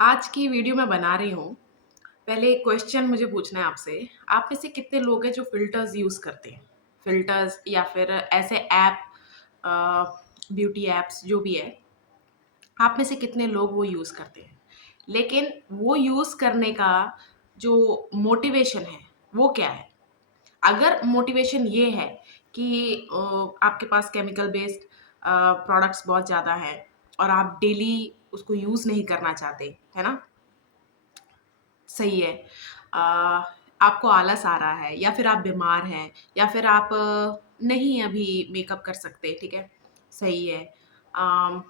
आज की वीडियो मैं बना रही हूँ। पहले एक क्वेश्चन मुझे पूछना है आपसे। आप में से कितने लोग हैं जो फ़िल्टर्स यूज़ करते हैं? फ़िल्टर्स या फिर ऐसे ऐप ब्यूटी ऐप्स जो भी है, आप में से कितने लोग वो यूज़ करते हैं? लेकिन वो यूज़ करने का जो मोटिवेशन है, वो क्या है? अगर मोटिवेशन ये है कि आपके पास केमिकल बेस्ड प्रोडक्ट्स बहुत ज़्यादा हैं और आप डेली उसको यूज़ नहीं करना चाहते, है ना? सही है। अ, आपको आलस आ रहा है या फिर आप बीमार हैं या फिर आप नहीं अभी मेकअप कर सकते, ठीक है? सही है। अम,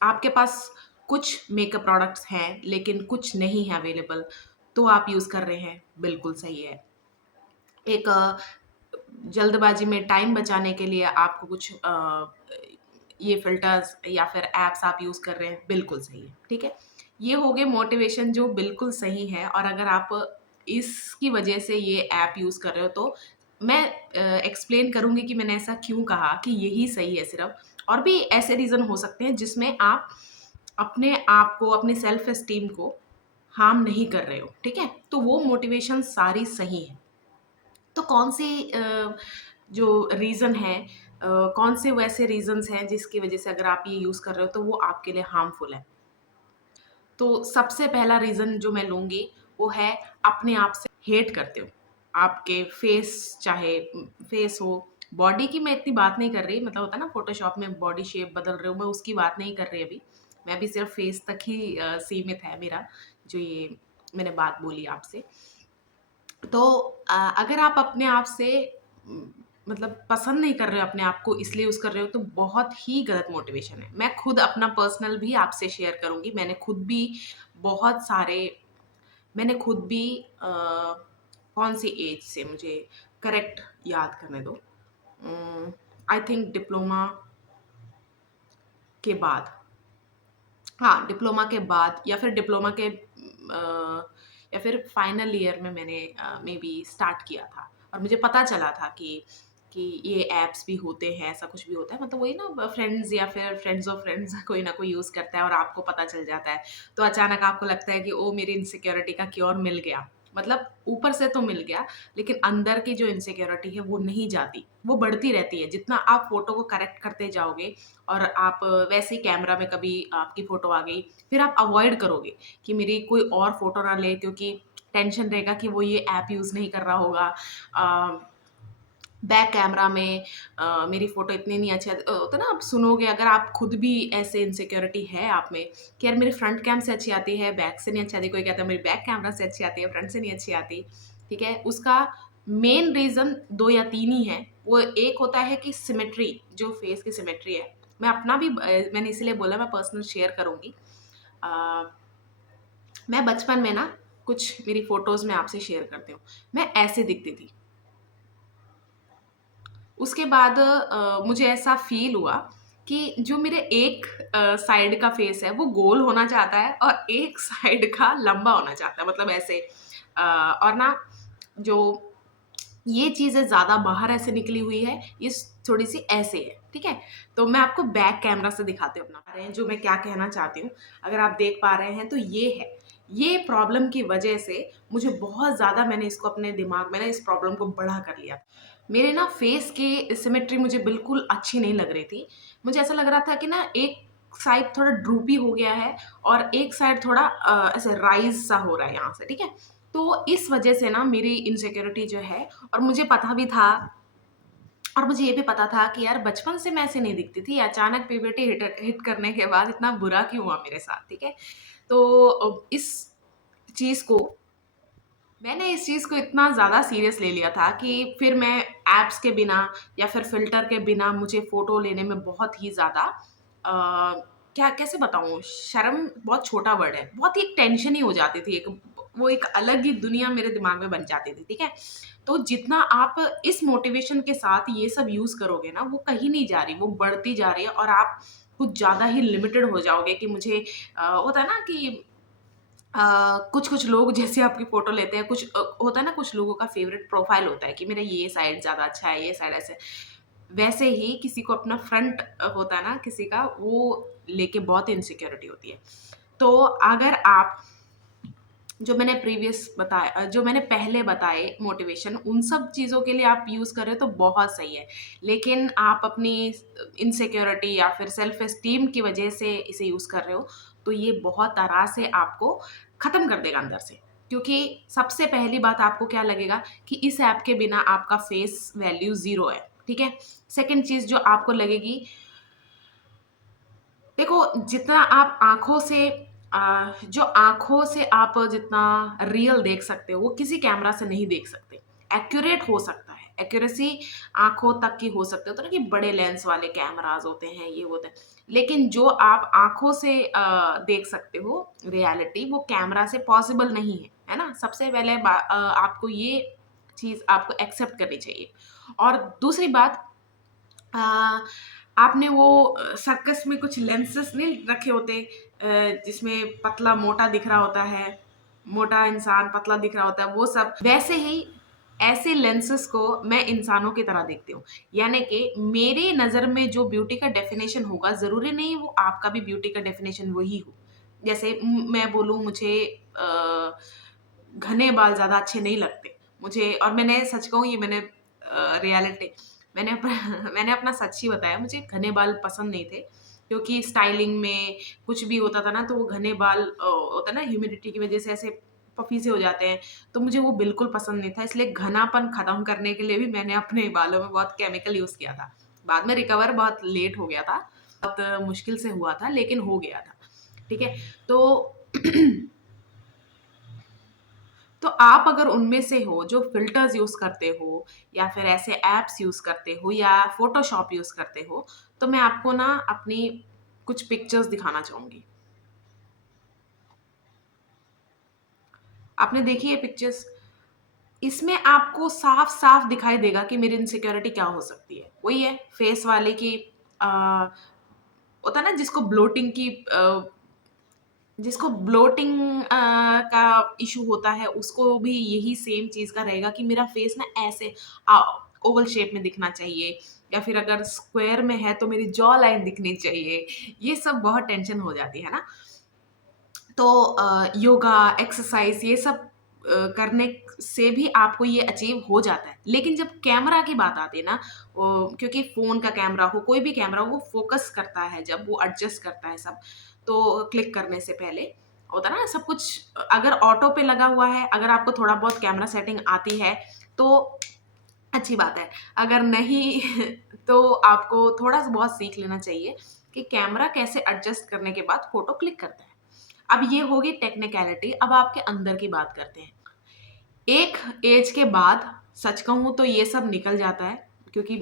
आपके पास कुछ मेकअप प्रोडक्ट्स हैं लेकिन कुछ नहीं है अवेलेबल, तो आप यूज़ कर रहे हैं, बिल्कुल सही है। एक जल्दबाजी में टाइम बचाने के लिए आपको कुछ ये फ़िल्टर्स या फिर ऐप्स आप यूज़ कर रहे हैं, बिल्कुल सही है, ठीक है? ये हो गए मोटिवेशन जो बिल्कुल सही है और अगर आप इसकी वजह से ये ऐप यूज़ कर रहे हो तो मैं एक्सप्लेन करूँगी कि मैंने ऐसा क्यों कहा कि यही सही है सिर्फ़ और भी ऐसे रीज़न हो सकते हैं जिसमें आप अपने आप को, अपने सेल्फ एस्टीम को हार्म नहीं कर रहे हो, ठीक है? तो वो मोटिवेशन सारी सही है। तो कौन सी जो रीज़न है कौन से वैसे रीज़न्स हैं जिसकी वज़ह से अगर आप ये यूज़ कर रहे हो तो वो आपके लिए हार्मफुल है? तो सबसे पहला रीज़न जो मैं लूँगी वो है अपने आप से हेट करते हो। आपके फेस चाहे फेस हो, बॉडी की मैं इतनी बात नहीं कर रही मतलब होता है ना फ़ोटोशॉप में बॉडी शेप बदल रहे हो, मैं उसकी बात नहीं कर रही अभी। मैं अभी सिर्फ़ फेस तक ही सीमित है मेरा जो ये मैंने बात बोली आपसे। तो अगर आप अपने आप से उम, मतलब पसंद नहीं कर रहे हो अपने आप को इसलिए यूज़ कर रहे हो तो बहुत ही गलत मोटिवेशन है। मैं खुद अपना पर्सनल भी आपसे शेयर करूँगी। बहुत सारे मैंने खुद भी कौन-सी एज से मुझे करेक्ट याद करने दो। आई थिंक डिप्लोमा के बाद हाँ, डिप्लोमा के बाद या फिर डिप्लोमा के या फिर फाइनल ईयर में मैंने मेबी स्टार्ट किया था और मुझे पता चला था कि ये ऐप्स भी होते हैं, ऐसा कुछ भी होता है। मतलब वही ना फ्रेंड्स या फिर फ्रेंड्स ऑफ फ्रेंड्स कोई ना कोई यूज़ करता है और आपको पता चल जाता है। तो अचानक आपको लगता है कि ओह! मेरी इनसिक्योरिटी का क्योर मिल गया। मतलब ऊपर से तो मिल गया, लेकिन अंदर की जो इनसिक्योरिटी है वो नहीं जाती, वो बढ़ती रहती है। जितना आप फ़ोटो को करेक्ट करते जाओगे और आप वैसे ही कैमरा में कभी आपकी फ़ोटो आ गई, फिर आप अवॉइड करोगे कि मेरी कोई और फ़ोटो ना ले क्योंकि टेंशन रहेगा कि वो ये ऐप यूज़ नहीं कर रहा होगा। बैक कैमरा में मेरी फ़ोटो इतनी नहीं अच्छी आती होता है ना आप सुनोगे अगर आप खुद भी ऐसे इनसिक्योरिटी है आप में कि यार मेरी फ्रंट कैम से अच्छी आती है, बैक से नहीं अच्छी आती। कोई कहता है मेरी बैक कैमरा से अच्छी आती है, फ्रंट से नहीं अच्छी आती, ठीक है? उसका मेन रीज़न 2 या 3 ही हैं। वो एक होता है कि सिमेट्री जो फेस की सिमेट्री है, मैं अपना भी मैंने इसीलिए बोला मैं पर्सनल शेयर करूँगी। अ, मैं बचपन में ना कुछ मेरी फ़ोटोज़ मैं आपसे शेयर करती हूँ। मैं ऐसे दिखती थी। उसके बाद मुझे ऐसा फ़ील हुआ कि जो मेरे एक साइड का फ़ेस है वो गोल होना चाहता है और एक साइड का लंबा होना चाहता है मतलब ऐसे और ना जो ये चीज़ें ज़्यादा बाहर ऐसे निकली हुई है, ये थोड़ी-सी ऐसे है, ठीक है? तो मैं आपको बैक कैमरा से दिखाती हूँ अपना रहे हैं जो मैं क्या कहना चाहती हूँ। अगर आप देख पा रहे हैं तो ये है। ये प्रॉब्लम की वजह से मुझे बहुत ज़्यादा मैंने इसको अपने दिमाग में ना इस प्रॉब्लम को बड़ा कर लिया। मेरे ना फेस की सिमेट्री मुझे बिल्कुल अच्छी नहीं लग रही थी। मुझे ऐसा लग रहा था कि ना एक साइड थोड़ा ड्रूपी हो गया है और एक साइड थोड़ा ऐसे राइज़ सा हो रहा है यहाँ से, ठीक है? तो इस वजह से ना मेरी इनसिक्योरिटी जो है और मुझे पता भी था और मुझे ये भी पता था कि यार बचपन से मैं ऐसे नहीं दिखती थी, अचानक प्यूबर्टी हिट करने के बाद इतना बुरा क्यों हुआ मेरे साथ, ठीक है? तो इस चीज़ को मैंने इस चीज़ को इतना ज़्यादा सीरियस ले लिया था कि फिर मैं ऐप्स के बिना या फिर फ़िल्टर के बिना मुझे फ़ोटो लेने में बहुत ही ज़्यादा क्या कैसे बताऊँ शर्म बहुत छोटा वर्ड है, बहुत ही एक टेंशन ही हो जाती थी वो एक अलग ही दुनिया मेरे दिमाग में बन जाती थी, ठीक है? तो जितना आप इस मोटिवेशन के साथ ये सब यूज़ करोगे ना, वो कहीं नहीं जा रही, वो बढ़ती जा रही है और आप कुछ ज़्यादा ही लिमिटेड हो जाओगे कि मुझे होता है ना कि कुछ-कुछ लोग जैसे आपकी फ़ोटो लेते हैं, कुछ होता है ना कुछ लोगों का फ़ेवरेट प्रोफ़ाइल होता है कि मेरा ये साइड ज़्यादा अच्छा है, ये साइड ऐसे। वैसे ही किसी को अपना फ्रंट होता है ना किसी का, वो लेके बहुत इनसिक्योरिटी होती है। तो अगर आप जो मैंने पहले बताए मोटिवेशन, उन सब चीज़ों के लिए आप यूज़ कर रहे हो तो बहुत सही है। लेकिन आप अपनी इनसिक्योरिटी या फिर सेल्फ एस्टीम की वजह से इसे यूज़ कर रहे हो, तो ये बहुत तरह से आपको ख़त्म कर देगा अंदर से। क्योंकि सबसे पहली बात आपको क्या लगेगा कि इस ऐप के बिना आपका फेस वैल्यू ज़ीरो है, ठीक है? सेकंड चीज़ जो आपको लगेगी, देखो जितना आप जो आँखों से आप जितना रियल देख सकते हो, वो किसी कैमरा से नहीं देख सकते। एक्यूरेट हो सकता है, एक्यूरेसी आँखों तक की हो सकती है, होता है ना कि बड़े लेंस वाले कैमराज़ होते हैं, ये होते हैं। लेकिन जो आप आँखों से देख सकते हो रियलिटी, वो कैमरा से पॉसिबल नहीं है ना? सबसे पहले आपको ये चीज़ आपको एक्सेप्ट करनी चाहिए। और दूसरी बात, अ, आपने वो सर्कस में कुछ लेंसेस नहीं रखे होते, जिसमें पतला मोटा दिख रहा होता है, मोटा इंसान पतला दिख रहा होता है, वो सब वैसे ही ऐसे लेंसेस को मैं इंसानों की तरह देखती हूँ। यानी कि मेरे नज़र में जो ब्यूटी का डेफिनेशन होगा, ज़रूरी नहीं वो आपका भी ब्यूटी का डेफिनेशन वही हो। जैसे मैं बोलूँ, मुझे घने बाल ज़्यादा अच्छे नहीं लगते मुझे, और मैंने सच कहूँ, ये मैंने रियलिटी मैंने अप मैंने अपना सच ही बताया, मुझे घने बाल पसंद नहीं थे, क्योंकि स्टाइलिंग में कुछ भी होता था ना, तो वो घने बाल होता है ना, ह्यूमिडिटी की वज़ह से ऐसे पफी से हो जाते हैं, तो मुझे वो बिल्कुल पसंद नहीं था। इसलिए घनापन खत्म करने के लिए भी मैंने अपने बालों में बहुत केमिकल यूज़ किया था। बाद में रिकवर बहुत लेट हो गया था, बहुत मुश्किल से हुआ था, लेकिन हो गया था, ठीक है? तो तो आप अगर उनमें से हो जो फ़िल्टर्स यूज़ करते हो, या फिर ऐसे ऐप्स यूज़ करते हो, या फ़ोटोशॉप यूज़ करते हो, तो मैं आपको ना अपनी कुछ पिक्चर्स दिखाना चाहूँगी। आपने देखी है पिक्चर्स? इसमें आपको साफ-साफ दिखाई देगा कि मेरी इनसिक्योरिटी क्या हो सकती है। वही है फेस वाले की, अ, होता है ना जिसको ब्लोटिंग का इश्यू होता है, उसको भी यही सेम चीज़ का रहेगा कि मेरा फेस ना ऐसे अ, ओवल शेप में दिखना चाहिए, या फिर अगर स्क्वायर में है तो मेरी जॉ लाइन दिखनी चाहिए। ये सब बहुत टेंशन हो जाती है ना? तो योगा, एक्सरसाइज़ ये सब करने से भी आपको ये अचीव हो जाता है। लेकिन जब कैमरा की बात आती है ना, क्योंकि फ़ोन का कैमरा हो, कोई भी कैमरा हो, वो फ़ोकस करता है, जब वो एडजस्ट करता है सब, तो क्लिक करने से पहले होता है ना सब कुछ, अगर ऑटो पे लगा हुआ है, अगर आपको थोड़ा बहुत कैमरा सेटिंग आती है, तो अच्छी बात है। अगर नहीं तो आपको थोड़ा-सा बहुत सीख लेना चाहिए कि कैमरा कैसे एडजस्ट करने के बाद फ़ोटो क्लिक करता है। अब ये होगी टेक्निकैलिटी, अब आपके अंदर की बात करते हैं। एक ऐज के बाद सच कहूँ तो ये सब निकल जाता है, क्योंकि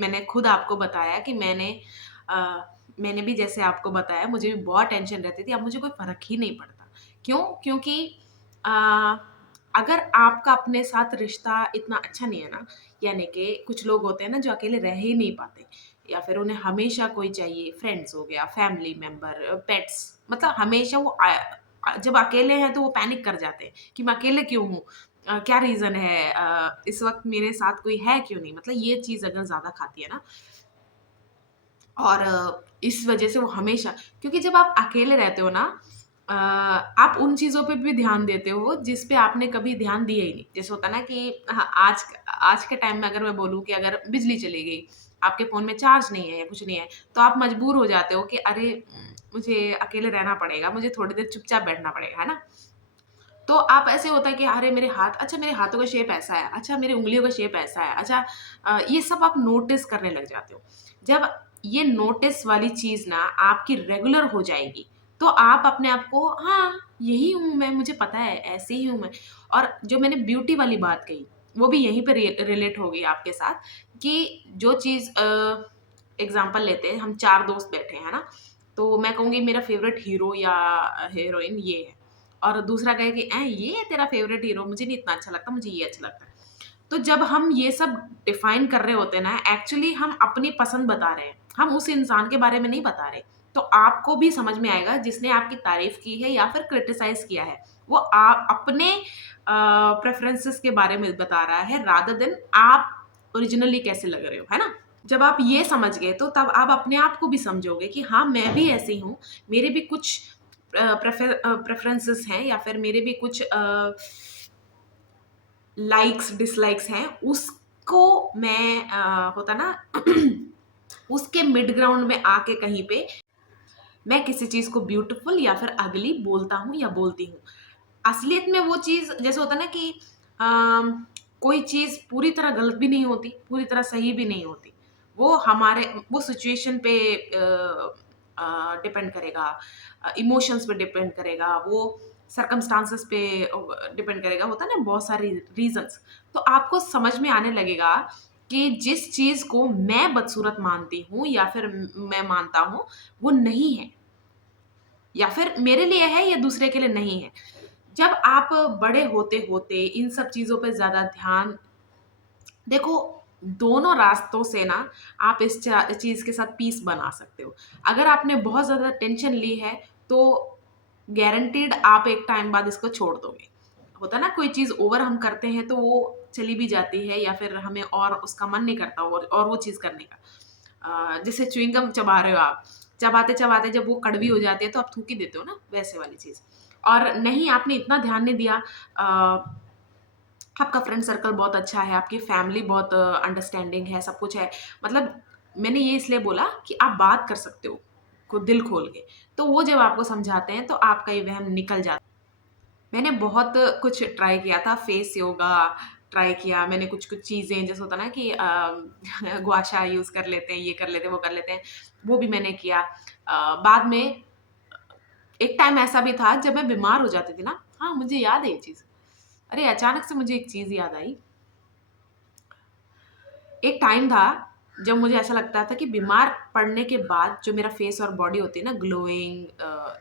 मैंने खुद आपको बताया कि मैंने भी जैसे आपको बताया, मुझे भी बहुत टेंशन रहती थी, अब मुझे कोई फ़र्क ही नहीं पड़ता। क्यों? क्योंकि अ, अगर आपका अपने साथ रिश्ता इतना अच्छा नहीं है ना, यानी कि कुछ लोग होते हैं ना जो अकेले रह ही नहीं पाते, या फिर उन्हें हमेशा कोई चाहिए, फ्रेंड्स हो गया, फैमिली मेंबर, पेट्स, मतलब हमेशा वो जब अकेले हैं तो वो पैनिक कर जाते हैं कि मैं अकेले क्यों हूँ? क्या रीज़न है? इस वक़्त मेरे साथ कोई है क्यों नहीं? मतलब ये चीज़ अगर ज़्यादा खाती है ना, और इस वजह से वो हमेशा, क्योंकि जब आप अकेले रहते हो ना, आप उन चीज़ों पे भी ध्यान देते हो जिस पे आपने कभी ध्यान दिया ही नहीं। जैसे होता है ना कि हाँ, आज के टाइम में अगर मैं बोलूँ कि अगर बिजली चली गई, आपके फ़ोन में चार्ज नहीं है या कुछ नहीं है, तो आप मजबूर हो जाते हो कि अरे! मुझे अकेले रहना पड़ेगा, मुझे थोड़ी देर चुपचाप बैठना पड़ेगा, है ना? तो आप ऐसे होता है कि अरे मेरे हाथ, अच्छा मेरे हाथों का शेप ऐसा है, अच्छा मेरी उँगलियों का शेप ऐसा है, अच्छा ये सब आप नोटिस करने लग जाते हो। जब ये नोटिस वाली चीज़ ना आपकी रेगुलर हो जाएगी, तो आप अपने आप को, हाँ, यही हूँ मैं, मुझे पता है, ऐसे ही हूँ मैं। और जो मैंने ब्यूटी वाली बात कही, वो भी यहीं पे रिलेट होगी आपके साथ, कि जो चीज़ एग्ज़ाम्पल लेते हैं, हम 4 दोस्त बैठे हैं, है ना? तो मैं कहूँगी मेरा फ़ेवरेट हीरो या हीरोइन ये है। और दूसरा कहे कि ये है तेरा फ़ेवरेट हीरो, मुझे नहीं इतना अच्छा लगता, मुझे ये अच्छा लगता है। तो जब हम ये सब डिफ़ाइन कर रहे होते हैं ना, एक्चुअली हम अपनी पसंद बता रहे हैं, हम उस इंसान के बारे में नहीं बता रहे। तो आपको भी समझ में आएगा जिसने आपकी तारीफ़ की है या फिर क्रिटिसाइज़ किया है, वो आप अपने प्रेफ़रेंसेस के बारे में बता रहा है, रादर देन आप ओरिजिनली कैसे लग रहे हो, है ना? जब आप ये समझ गए, तो तब आप अपने आप को भी समझोगे कि हाँ, मैं भी ऐसी हूँ, मेरे भी कुछ प्रेफरेंसेस हैं या फिर मेरे भी कुछ लाइक्स डिसलाइक्स हैं, उसको मैं होता ना उसके मिड ग्राउंड में आके कहीं पे मैं किसी चीज को ब्यूटीफुल या फिर अगली बोलता हूँ या बोलती हूँ। असलियत में वो चीज जैसे होता है ना कि कोई चीज पूरी तरह गलत भी नहीं होती, पूरी तरह सही भी नहीं होती। वो हमारे वो सिचुएशन पे डिपेंड करेगा, इमोशंस पे डिपेंड करेगा, वो सरकमस्टांसेस पे डिपेंड करेगा, होता है ना बहुत सारे रीजंस। तो आपको समझ में आने लगेगा कि जिस चीज को मैं बदसूरत मानती हूँ या फिर मैं मानता हूँ, वो नहीं है, या फिर मेरे लिए है या दूसरे के लिए नहीं है। जब आप बड़े होते होते इन सब चीजों पे ज्यादा ध्यान, देखो, दोनों रास्तों से ना आप इस चीज के साथ पीस बना सकते हो। अगर आपने बहुत ज्यादा टेंशन ली है तो गारंटीड आप एक टाइम बाद इसको छोड़ दोगे। होता है ना कोई चीज ओवर हम करते हैं तो वो चली भी जाती है या फिर हमें और उसका मन नहीं करता और वो चीज करने का। जैसे च्युइंगम चबा रहे हो आप, चबाते चबाते जब वो कड़वी हो जाती है तो आप थूक ही देते हो ना, वैसे वाली चीज। और नहीं, आपने इतना ध्यान नहीं दिया, आपका फ्रेंड सर्कल बहुत अच्छा है, आपकी फैमिली बहुत अंडरस्टैंडिंग है, सब कुछ है। मतलब मैंने ये इसलिए बोला कि आप बात कर सकते हो को दिल खोल के, तो वो जब आपको समझाते हैं तो आपका ये वहम निकल जाता है। मैंने बहुत कुछ ट्राई किया था, फेस योगा ट्राई किया मैंने, कुछ कुछ चीज़ें जैसे होता ना कि गुआशा यूज़ कर लेते हैं, ये कर लेते हैं, वो कर लेते हैं, वो भी मैंने किया। बाद में एक टाइम ऐसा भी था जब मैं बीमार हो जाती थी ना, हाँ मुझे याद है ये चीज़। अरे अचानक से मुझे एक चीज़ याद आई। एक टाइम था जब मुझे ऐसा लगता था कि बीमार पड़ने के बाद जो मेरा फेस और बॉडी होती है ना ग्लोइंग,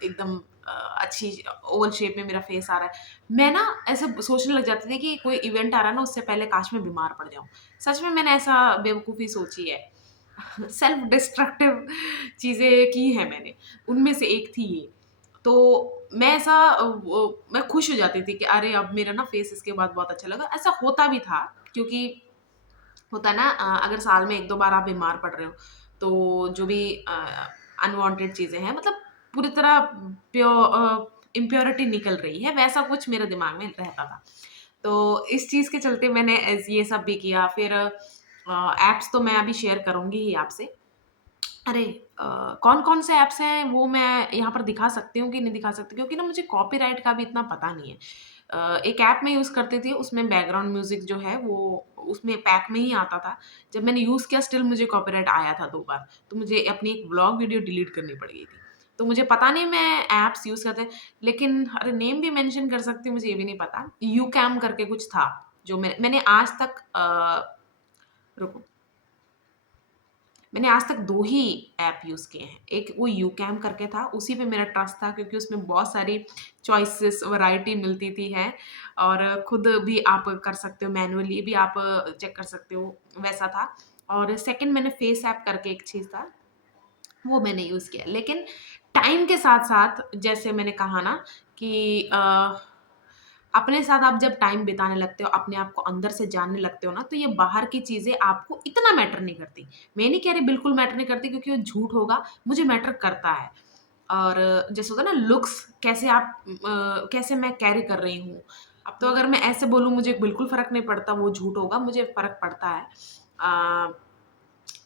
एकदम अच्छी ओवल शेप में मेरा फेस आ रहा है, मैं ना ऐसे सोचने लग जाती थी कि कोई इवेंट आ रहा है ना उससे पहले काश मैं बीमार पड़ जाऊं। सच में मैंने ऐसा बेवकूफ़ी सोची है। सेल्फ डिस्ट्रक्टिव चीज़ें की हैं मैंने, उनमें से एक थी ये। तो मैं ऐसा मैं खुश हो जाती थी कि अरे अब मेरा ना फेस इसके बाद बहुत अच्छा लगा। ऐसा होता भी था क्योंकि होता है ना, अगर साल में 1-2 बार आप बीमार पड़ रहे हो, तो जो भी अनवांटेड चीज़ें हैं, मतलब पूरी तरह इम्प्योरिटी निकल रही है, वैसा कुछ मेरे दिमाग में रहता था। तो इस चीज़ के चलते मैंने ये सब भी किया। फिर ऐप्स तो मैं अभी शेयर करूँगी ही आपसे। अरे कौन-कौन से ऐप्स हैं वो मैं यहाँ पर दिखा सकती हूँ कि नहीं दिखा सकती, क्योंकि ना मुझे कॉपीराइट का भी इतना पता नहीं है। एक ऐप मैं यूज़ करती थी, उसमें बैकग्राउंड म्यूज़िक जो है वो उसमें पैक में ही आता था। जब मैंने यूज़ किया स्टिल मुझे कॉपीराइट आया था 2 बार, तो मुझे अपनी एक व्लॉग वीडियो डिलीट करनी पड़ गई थी। तो मुझे पता नहीं मैं ऐप्स यूज़ करते, लेकिन अरे नेम भी मेंशन कर सकती हूँ, मुझे ये भी नहीं पता। यूकैम करके कुछ था, जो मैंने आज तक रुको, मैंने आज तक 2 ही ऐप यूज़ किए हैं। एक वो यूकैम करके था, उसी पे मेरा ट्रस्ट था क्योंकि उसमें बहुत सारी चॉइसेस, वैरायटी मिलती थी है, और खुद भी आप कर सकते हो, मैनुअली भी आप चेक कर सकते हो, वैसा था। और सेकंड मैंने फेस ऐप करके एक चीज़ था, वो मैंने यूज़ किया। लेकिन टाइम के साथ-साथ जैसे मैंने कहा ना कि अपने साथ आप जब टाइम बिताने लगते हो, अपने आप को अंदर से जानने लगते हो ना, तो ये बाहर की चीज़ें आपको इतना मैटर नहीं करती। मैं नहीं कह रही बिल्कुल मैटर नहीं करती क्योंकि वो झूठ होगा, मुझे मैटर करता है। और जैसे होता है ना लुक्स, कैसे आप कैसे मैं कैरी कर रही हूँ। अब तो अगर मैं ऐसे बोलूँ मुझे बिल्कुल फ़र्क नहीं पड़ता, वो झूठ होगा, मुझे फ़र्क पड़ता है। अ,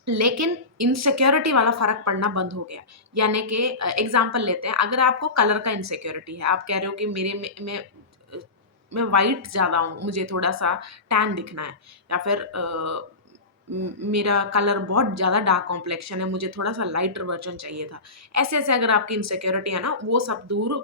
लेकिन इनसिक्योरिटी वाला फ़र्क पड़ना बंद हो गया। यानी कि एग्ज़ाम्पल लेते हैं, अगर आपको कलर का इनसिक्योरिटी है, आप कह रहे हो कि मेरे में मैं व्हाइट ज़्यादा हूँ, मुझे थोड़ा-सा टैन दिखना है, या फिर मेरा कलर बहुत ज़्यादा डार्क कॉम्प्लेक्शन है, मुझे थोड़ा-सा लाइटर वर्ज़न चाहिए था। ऐसे-ऐसे अगर आपकी इनसिक्योरिटी है ना, वो सब दूर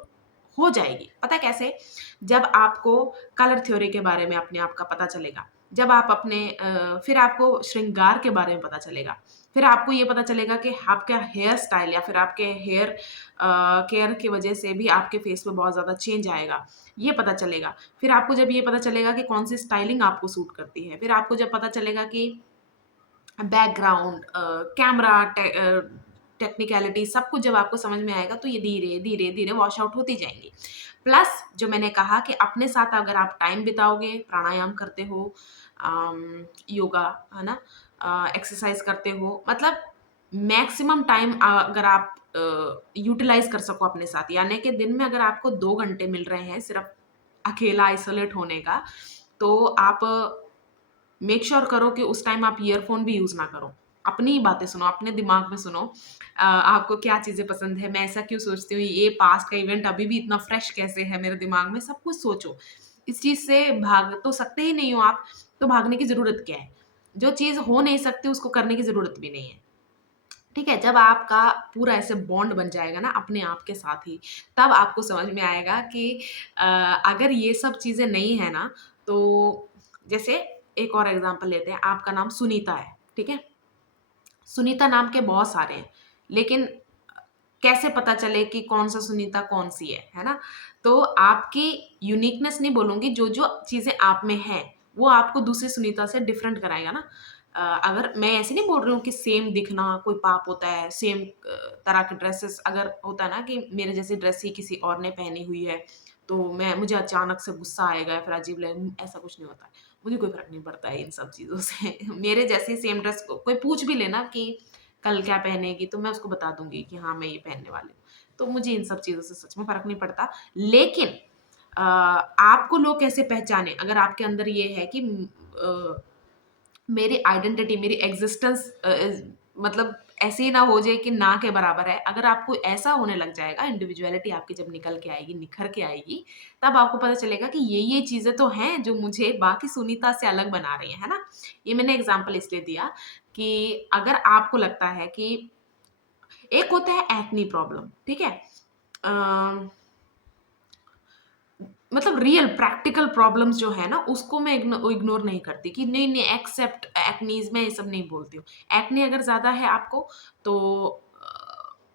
हो जाएगी। पता है कैसे? जब आपको कलर थ्योरी के बारे में अपने आप का पता चलेगा, जब आप अपने फिर आपको श्रृंगार के बारे में पता चलेगा, फिर आपको ये पता चलेगा कि आपका हेयर स्टाइल या फिर आपके हेयर केयर की वजह से भी आपके फेस पे बहुत ज़्यादा चेंज आएगा, ये पता चलेगा। फिर आपको जब ये पता चलेगा कि कौन-सी स्टाइलिंग आपको सूट करती है, फिर आपको जब पता चलेगा कि बैकग्राउंड, कैमरा टेक्निकलिटी सब कुछ जब आपको समझ में आएगा, तो ये धीरे, धीरे, धीरे वॉश आउट होती जाएँगी। प्लस जो मैंने कहा कि अपने साथ अगर आप टाइम बिताओगे, प्राणायाम करते हो, योगा, है ना? एक्सरसाइज़ करते हो, मतलब मैक्सिमम टाइम अगर आप यूटिलाइज कर सको अपने साथ। यानी कि दिन में अगर आपको 2 घंटे मिल रहे हैं सिर्फ अकेला आइसोलेट होने का, तो आप मेक श्योर करो कि उस टाइम आप ईयरफोन भी यूज ना करो। अपनी ही बातें सुनो, अपने दिमाग में सुनो। आपको क्या चीजें पसंद है, मैं ऐसा क्यों सोचती हूँ, ये पास्ट का इवेंट अभी भी इतना फ्रेश कैसे है मेरे दिमाग में, सब कुछ सोचो। इस चीज से भाग तो सकते ही नहीं हो आप, तो भागने की जरूरत क्या है। जो चीज हो नहीं सकती उसको करने की जरूरत भी नहीं है। ठीक है, जब आपका पूरा ऐसे बॉन्ड बन जाएगा ना अपने आप के साथ ही, तब आपको समझ में आएगा कि अगर ये सब चीजें नहीं है ना, तो जैसे एक और एग्जांपल लेते हैं, आपका नाम सुनीता है, ठीक है। सुनीता नाम के बहुत सारे हैं, लेकिन कैसे पता चले कि कौन सा सुनीता कौन सी है ना। तो आपकी यूनिकनेस नहीं बोलूंगी, जो जो चीजें आप में है वो आपको दूसरी सुनीता से डिफरेंट कराएगा ना। अगर मैं ऐसे नहीं बोल रही हूँ कि सेम दिखना कोई पाप होता है, सेम तरह के ड्रेसेस अगर होता है ना कि मेरे जैसी ड्रेस ही किसी और ने पहनी हुई है, तो मैं मुझे अचानक से गुस्सा आएगा या फिर अजीब लगेगा, ऐसा कुछ नहीं होता है। मुझे कोई फर्क नहीं पड़ता है इन सब चीज़ों से मेरे जैसी सेम ड्रेस को कोई पूछ भी लेना कि कल क्या पहनेगी, तो मैं उसको बता दूंगी कि हाँ मैं ये पहनने वाली हूँ। तो मुझे इन सब चीज़ों से सच में फर्क नहीं पड़ता। लेकिन आपको लोग कैसे पहचाने, अगर आपके अंदर ये है कि मेरी आइडेंटिटी, मेरी एग्जिस्टेंस मतलब ऐसे ही ना हो जाए कि ना के बराबर है। अगर आपको ऐसा होने लग जाएगा, इंडिविजुअलिटी आपकी जब निकल के आएगी, निखर के आएगी, तब आपको पता चलेगा कि ये चीजें तो हैं जो मुझे बाकी सुनीता से अलग बना रही है ना। ये मैंने एग्जाम्पल इसलिए दिया कि अगर आपको लगता है कि एक होता है एक्नी प्रॉब्लम, ठीक है, मतलब रियल प्रैक्टिकल प्रॉब्लम्स जो है ना, उसको मैं इग्नोर नहीं करती कि नहीं नहीं एक्सेप्ट एक्नीज, मैं ये सब नहीं बोलती हूँ। एक्ने अगर ज्यादा है आपको, तो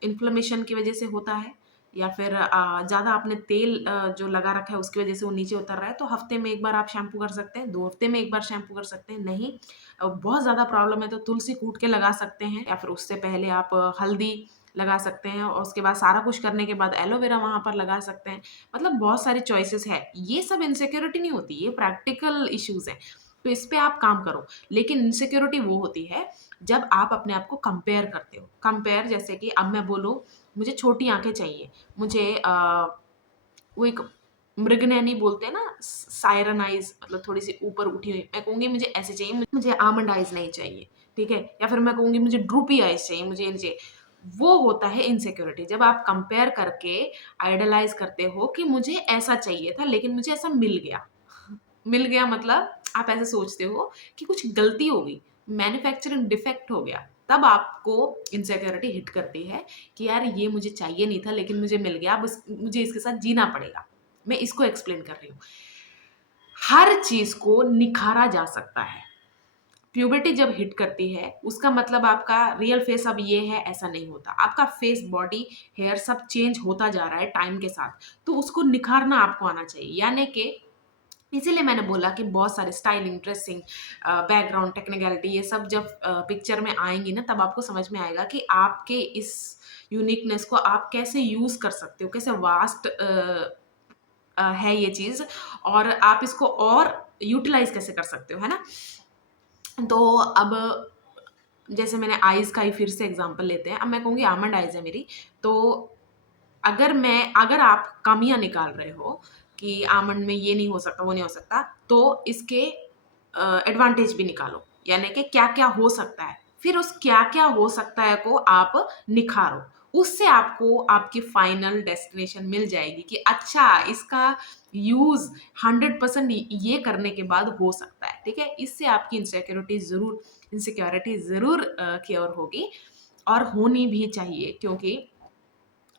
इन्फ्लेमेशन की वजह से होता है, या फिर ज्यादा आपने तेल जो लगा रखा है उसकी वजह से वो नीचे उतर रहा है, तो हफ्ते में एक बार आप शैम्पू कर सकते हैं, 2 हफ्ते में एक बार शैम्पू कर सकते हैं। नहीं बहुत ज्यादा प्रॉब्लम है तो तुलसी कूट के लगा सकते हैं, या फिर उससे पहले आप हल्दी लगा सकते हैं, और उसके बाद सारा कुछ करने के बाद एलोवेरा वहां पर लगा सकते हैं। मतलब बहुत सारी चॉइसेस है। ये सब इनसिक्योरिटी नहीं होती, ये प्रैक्टिकल इश्यूज हैं, तो इस पे आप काम करो। लेकिन इनसिक्योरिटी वो होती है जब आप अपने आप को कंपेयर करते हो। कंपेयर जैसे कि अब मैं बोलूँ मुझे छोटी आंखें चाहिए, मुझे वो एक मृगनयनी बोलते हैं ना, सायरन आइज, मतलब थोड़ी सी ऊपर उठी हुई, मैं कहूंगी मुझे ऐसे चाहिए, मुझे आमंड आइज नहीं चाहिए, ठीक है। या फिर मैं कहूंगी मुझे ड्रूपी आइज चाहिए, मुझे ये नहीं चाहिए। वो होता है इनसिक्योरिटी, जब आप कंपेयर करके आइडलाइज करते हो कि मुझे ऐसा चाहिए था लेकिन मुझे ऐसा मिल गया। मिल गया मतलब आप ऐसे सोचते हो कि कुछ गलती हो गई, मैन्युफैक्चरिंग डिफेक्ट हो गया, तब आपको इनसिक्योरिटी हिट करती है कि यार ये मुझे चाहिए नहीं था लेकिन मुझे मिल गया, अब मुझे इसके साथ जीना पड़ेगा। मैं इसको एक्सप्लेन कर रही हूँ। हर चीज को निखारा जा सकता है। प्यूबर्टी जब हिट करती है उसका मतलब आपका रियल फेस अब ये है ऐसा नहीं होता। आपका फेस, बॉडी, हेयर सब चेंज होता जा रहा है टाइम के साथ, तो उसको निखारना आपको आना चाहिए। यानी कि इसीलिए मैंने बोला कि बहुत सारे स्टाइलिंग, ड्रेसिंग, बैकग्राउंड, टेक्निकलिटी, ये सब जब पिक्चर में आएंगी ना, तब आपको समझ में आएगा कि आपके इस यूनिकनेस को आप कैसे यूज कर सकते हो, कैसे वास्ट है ये चीज, और आप इसको और यूटिलाइज कैसे कर सकते हो, है ना। तो अब जैसे मैंने आईज का ही फिर से एग्जांपल लेते हैं। अब मैं कहूँगी आमंड आईज है मेरी, तो अगर आप कमियां निकाल रहे हो कि आमंड में ये नहीं हो सकता, वो नहीं हो सकता, तो इसके एडवांटेज भी निकालो। यानी कि क्या क्या हो सकता है, फिर उस क्या क्या हो सकता है को आप निखारो। उससे आपको आपकी फाइनल डेस्टिनेशन मिल जाएगी कि अच्छा इसका यूज 100% ये करने के बाद हो सकता है, ठीक है। इससे आपकी इनसिक्योरिटी जरूर क्योर होगी, और होनी भी चाहिए, क्योंकि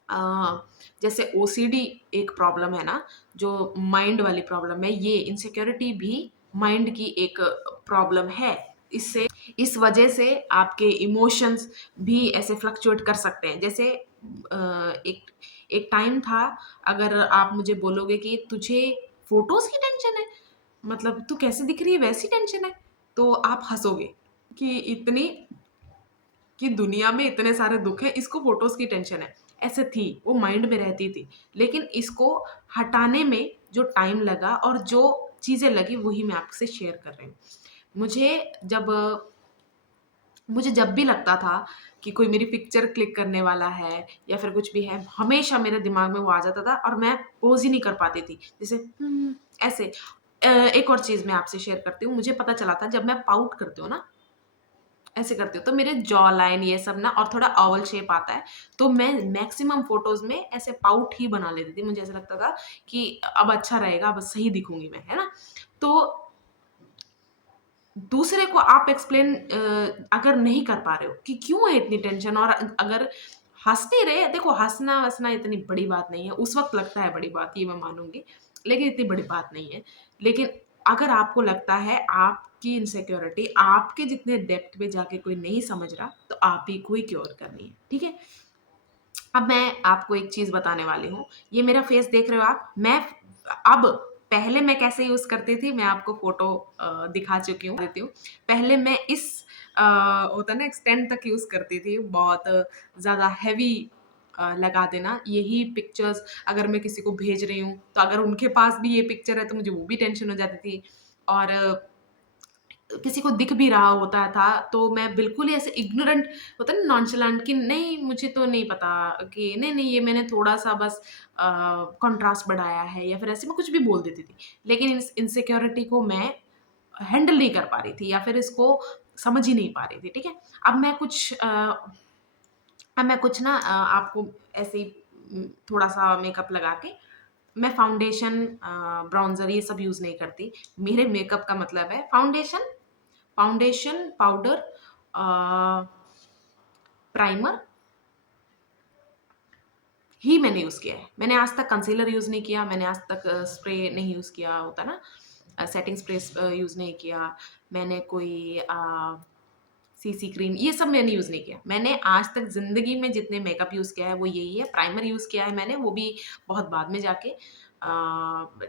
अ, जैसे ओसीडी एक प्रॉब्लम है ना, जो माइंड वाली प्रॉब्लम है, ये इनसिक्योरिटी भी माइंड की एक प्रॉब्लम है। इससे इस वजह से आपके इमोशंस भी ऐसे फ्लक्चुएट कर सकते हैं। जैसे एक एक टाइम था, अगर आप मुझे बोलोगे कि तुझे फोटोज की टेंशन है, मतलब तू कैसे दिख रही है वैसी टेंशन है, तो आप हंसोगे कि इतनी कि दुनिया में इतने सारे दुख है, इसको फोटोज की टेंशन है। ऐसे थी, वो माइंड में रहती थी। लेकिन इसको हटाने में जो टाइम लगा और जो चीजें लगी वही मैं आपसे शेयर कर रही हूँ। मुझे जब मुझे जब भी लगता था कि कोई मेरी पिक्चर क्लिक करने वाला है या फिर कुछ भी है, हमेशा मेरे दिमाग में वो आ जाता था और मैं पोज़ ही नहीं कर पाती थी। जैसे ऐसे। एक और चीज़ मैं आपसे शेयर करती हूँ, मुझे पता चला था जब मैं पाउट करती हूँ ना, ऐसे करती हूँ, तो मेरे जॉ लाइन ये सब ना और थोड़ा ओवल शेप आता है, तो मैं मैक्सिमम फ़ोटोज़ में ऐसे पाउट ही बना लेती थी। मुझे ऐसा लगता था कि अब अच्छा रहेगा, अब सही दिखूँगी मैं, है ना? तो दूसरे को आप एक्सप्लेन अगर नहीं कर पा रहे हो कि क्यों है इतनी टेंशन, और अगर हँस नहीं रहे, देखो हँसना-वसना इतनी बड़ी बात नहीं है, उस वक़्त लगता है बड़ी बात, ये मैं मानूँगी, लेकिन इतनी बड़ी बात नहीं है। लेकिन अगर आपको लगता है आपकी इनसिक्योरिटी आपके जितने डेप्थ में जाके कोई नहीं समझ रहा, तो आप ही को ही क्योर करनी है, ठीक है? अब मैं आपको एक चीज़ बताने वाली हूँ। ये मेरा फेस देख रहे हो आप? अब पहले मैं कैसे यूज़ करती थी, मैं आपको फ़ोटो दिखा चुकी हूँ, देती हूँ। पहले मैं इस होता है ना एक्सटेंड तक यूज़ करती थी, बहुत ज़्यादा हेवी लगा देना। यही पिक्चर्स अगर मैं किसी को भेज रही हूँ, तो अगर उनके पास भी ये पिक्चर है, तो मुझे वो भी टेंशन हो जाती थी। और किसी को दिख भी रहा होता था, तो मैं बिल्कुल ही ऐसे इग्नोरेंट होता है ना, नॉनचलेंट, कि नहीं मुझे तो नहीं पता, कि नहीं ये मैंने थोड़ा-सा बस कंट्रास्ट बढ़ाया है, या फिर ऐसे मैं कुछ भी बोल देती थी। लेकिन इस इनसिक्योरिटी को मैं हैंडल नहीं कर पा रही थी, या फिर इसको समझ ही नहीं पा रही थी, ठीक है? अब मैं कुछ ना आपको ऐसे ही थोड़ा-सा मेकअप लगा के, मैं फाउंडेशन ब्राउज़र ये सब यूज़ नहीं करती। मेरे मेकअप का मतलब है फाउंडेशन, पाउडर, अ, प्राइमर ही मैंने यूज़ किया है। मैंने आज तक कंसीलर यूज़ नहीं किया, मैंने आज तक स्प्रे नहीं यूज़ किया, होता है ना सेटिंग स्प्रे यूज़ नहीं किया। मैंने कोई सीसी क्रीम, ये सब मैंने यूज़ नहीं किया। मैंने आज तक ज़िंदगी में जितने मेकअप यूज़ किया है वो यही है। प्राइमर यूज़ किया है मैंने, वो भी बहुत बाद में जाके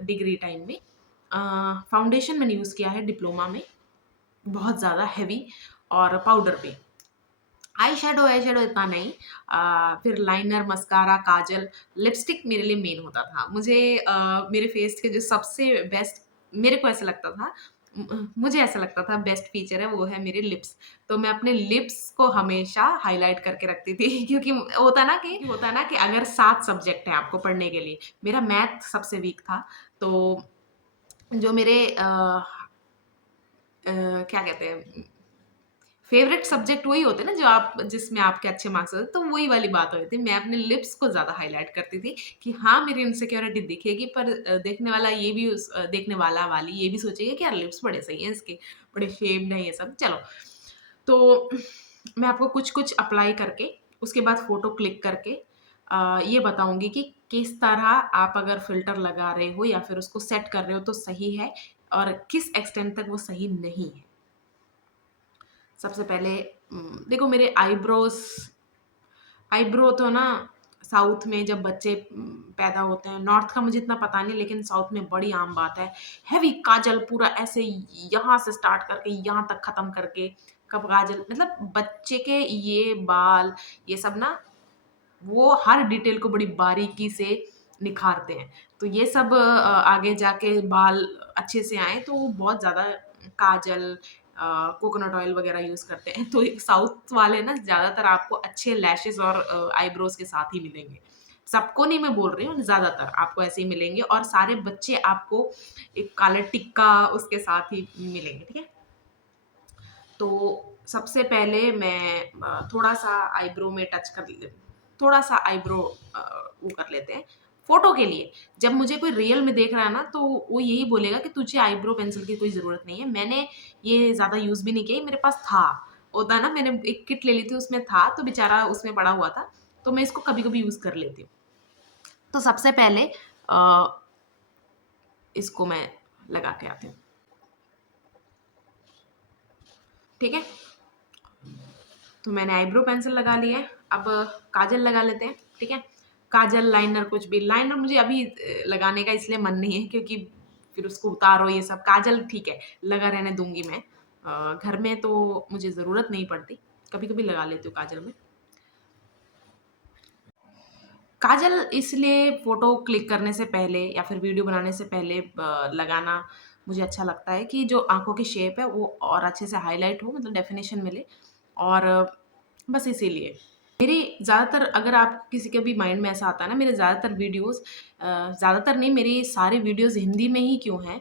डिग्री टाइम में। फाउंडेशन मैंने यूज़ किया है डिप्लोमा में, बहुत ज़्यादा हेवी, और पाउडर भी। आई शैडो इतना नहीं। फिर लाइनर, मस्कारा, काजल, लिपस्टिक मेरे लिए मेन होता था। मुझे मेरे फेस के जो सबसे बेस्ट, मेरे को ऐसा लगता था, मुझे ऐसा लगता था बेस्ट फीचर है वो है मेरे लिप्स। तो मैं अपने लिप्स को हमेशा हाइलाइट करके रखती थी क्योंकि होता है ना कि अगर 7 सब्जेक्ट हैं आपको पढ़ने के लिए, मेरा मैथ सबसे वीक था। तो जो मेरे क्या कहते हैं, फेवरेट सब्जेक्ट वही होते हैं ना जो आप जिसमें आपके अच्छे मार्क्स होते हैं, तो वही वाली बात हो रही थी। मैं अपने लिप्स को ज़्यादा हाइलाइट करती थी कि हाँ, मेरी इनसिक्योरिटी दिखेगी, पर देखने वाला ये भी देखने वाला वाली ये भी सोचेगा कि यार लिप्स बड़े सही हैं इसके, बड़े शेप्ड हैं ये सब। चलो, तो मैं आपको कुछ-कुछ अप्लाई करके, उसके बाद फ़ोटो क्लिक करके ये बताऊँगी कि किस तरह आप अगर फ़िल्टर लगा रहे हो या फिर उसको सेट कर रहे हो तो सही है, और किस एक्सटेंट तक वो सही नहीं है। सबसे पहले देखो मेरे आईब्रो तो ना, साउथ में जब बच्चे पैदा होते हैं, नॉर्थ का मुझे इतना पता नहीं, लेकिन साउथ में बड़ी आम बात है। हेवी काजल पूरा ऐसे यहाँ से स्टार्ट करके यहाँ तक खत्म करके, कब काजल मतलब बच्चे के ये बाल, ये सब ना वो हर डिटेल को बड़ी बारीकी से निखारते हैं। तो ये सब आगे जाके बाल अच्छे से आएँ तो वो बहुत ज़्यादा काजल, कोकोनट ऑयल वगैरह यूज़ करते हैं। तो साउथ वाले ना ज़्यादातर आपको अच्छे लैशेज़ और आईब्रोज़ के साथ ही मिलेंगे। सबको नहीं मैं बोल रही हूँ, ज़्यादातर आपको ऐसे ही मिलेंगे, और सारे बच्चे आपको एक काला टिक्का उसके साथ ही मिलेंगे, ठीक है? तो सबसे पहले मैं थोड़ा-सा आईब्रो में टच कर ले थोड़ा-सा आईब्रो वो कर लेते हैं, फ़ोटो के लिए। जब मुझे कोई रियल में देख रहा है ना, तो वो यही बोलेगा कि तुझे आईब्रो पेंसिल की कोई ज़रूरत नहीं है। मैंने ये ज़्यादा यूज़ भी नहीं किया, ये मेरे पास था। होता है ना, मैंने एक किट ले ली थी, उसमें था, तो बेचारा उसमें पड़ा हुआ था, तो मैं इसको कभी-कभी यूज़ कर लेती हूँ। तो सबसे पहले अ, इसको मैं लगा के आती हूँ, ठीक है? तो मैंने आईब्रो पेंसिल लगा ली है, अब काजल लगा लेते हैं, ठीक है? काजल, लाइनर, कुछ भी लाइनर मुझे अभी लगाने का इसलिए मन नहीं है क्योंकि फिर उसको उतारो ये सब। काजल ठीक है, लगा रहने दूँगी मैं। घर में तो मुझे ज़रूरत नहीं पड़ती, कभी-कभी लगा लेती हूँ काजल मैं। काजल इसलिए फ़ोटो क्लिक करने से पहले या फिर वीडियो बनाने से पहले लगाना मुझे अच्छा लगता है कि जो आँखों की शेप है वो और अच्छे से हाइलाइट हो, मतलब डेफ़िनिशन मिले, और बस इसीलिए। मेरी ज़्यादातर, अगर आप किसी के भी माइंड में ऐसा आता है ना, मेरे ज़्यादातर वीडियोज़ ज़्यादातर नहीं, मेरी सारी वीडियोज़ हिंदी में ही क्यों हैं?